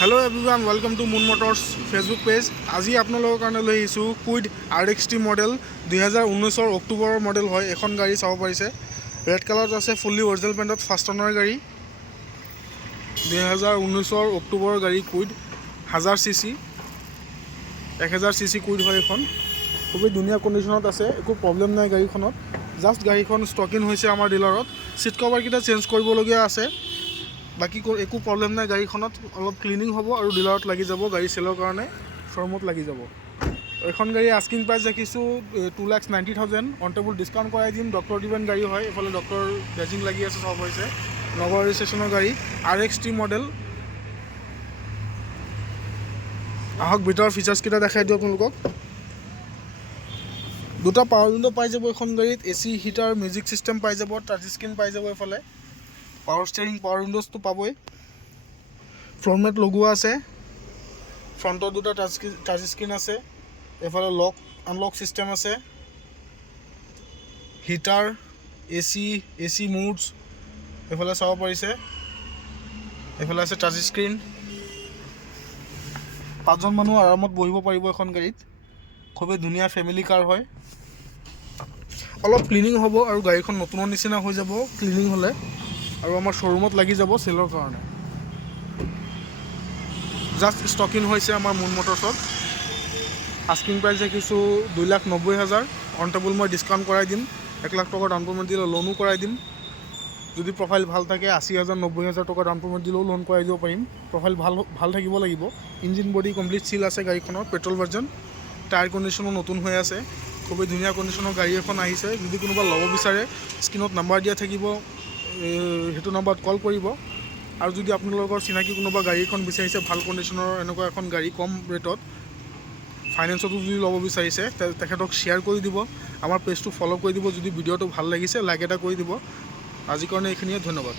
Hello everyone welcome to मुन मटर्स Facebook page. आज आपनलोকৰ কাৰণে লৈ আহিছোঁ Kwid RXT model 2019 October model হয়। এখন গাড়ী চাব পাৰিছে, ৰেড কালাৰত আছে, ফুল্লি অৰিজিনাল পেইণ্টত, ফাৰ্ষ্ট অনাৰ গাড়ী, 2019 অক্টোবৰ গাড়ী, কুইড 1000 cc 1000 cc কুইড হয়। এখন খুবই ধুনীয়া কণ্ডিশ্যনত আছে, একো প্ৰব্লেম নাই গাড়ীখনত। জাষ্ট গাড়ীখন ষ্টকিং হৈছে আমাৰ ডিলাৰত, সিট কভাৰকেইটা চেঞ্জ কৰিবলগীয়া আছে, বাকি একো প্ৰব্লেম নাই। গাড়ীখনত অলপ ক্লিনিং হ'ব আৰু ডিলাৰত লাগি যাব, গাড়ী চেলৰ কাৰণে শ্ব'ৰুমত লাগি যাব। এখন গাড়ী আস্কিং প্ৰাইচ ৰাখিছোঁ 2,90,000, অন টেবুল ডিছকাউণ্ট কৰাই দিম। ডক্টৰ ডিভেন গাড়ী হয়, এইফালে ডক্টৰ বেজিং লাগি আছে, চাব পাৰিছে। নগৰ ৰেজিষ্ট্ৰেশ্যনৰ গাড়ী RXT মডেল। আহক ভিতৰৰ ফিচাৰ্ছকেইটা দেখাই দিওঁ আপোনালোকক। দুটা পাৱাৰ উইণ্ডো পাই যাব এখন গাড়ীত, AC হিটাৰ, মিউজিক চিষ্টেম পাই যাব, টাচ স্ক্ৰীন পাই যাব, এইফালে পাৱাৰ ষ্টিয়াৰিং, পাৱাৰ উইণ্ডোজটো পাবই। ফ্ৰণ্ট মেট লগোৱা আছে, ফ্ৰণ্টত দুটা টাচ স্ক্ৰীন আছে, এইফালে লক আনলক চিষ্টেম আছে, হিটাৰ, AC মোডছ এইফালে চাব পাৰিছে। এইফালে আছে টাচ স্ক্ৰীন, 5জন মানুহ আৰামত বহিব পাৰিব এখন গাড়ীত। খুবেই ধুনীয়া ফেমিলি কাৰ হয়। অলপ ক্লিনিং হ'ব আৰু গাড়ীখন নতুনৰ নিচিনা হৈ যাব ক্লিনিং হ'লে, আৰু আমাৰ শ্ব'ৰুমত লাগি যাব চেলৰ কাৰণে। জাষ্ট ষ্টকিং হৈছে আমাৰ মুন মটৰ্ছত। আস্কিং প্ৰাইচ ৰাখিছোঁ 2,90,000, অন টেবুল মই ডিছকাউণ্ট কৰাই দিম। 1 লাখ টকা ডাউন পে'মেণ্ট দিলে লোনো কৰাই দিম। যদি প্ৰফাইল ভাল থাকে 80,000 90,000 টকা ডাউন পে'মেণ্ট দিলেও লোন কৰাই দিব পাৰিম। প্ৰফাইল ভাল থাকিব লাগিব। ইঞ্জিন বডি কমপ্লিট চিল আছে গাড়ীখনৰ, পেট্ৰল ভাৰ্জন, টায়াৰ কণ্ডিশ্যনো নতুন হৈ আছে। খুবেই ধুনীয়া কণ্ডিশ্যনৰ গাড়ী এখন আহিছে। যদি কোনোবা ল'ব বিচাৰে স্ক্ৰীণত নাম্বাৰ দিয়া থাকিব, সেইটো নাম্বাৰত কল কৰিব। আৰু যদি আপোনালোকৰ চিনাকি কোনোবা গাড়ী এখন বিচাৰিছে ভাল কণ্ডিশ্যনৰ এনেকুৱা এখন গাড়ী কম ৰেটত, ফাইনেন্সতো যদি ল'ব বিচাৰিছে, তেখেতক শ্বেয়াৰ কৰি দিব, আমাৰ পেজটো ফ'ল' কৰি দিব। যদি ভিডিঅ'টো ভাল লাগিছে লাইক এটা কৰি দিব। আজিৰ কাৰণে এইখিনিয়ে, ধন্যবাদ।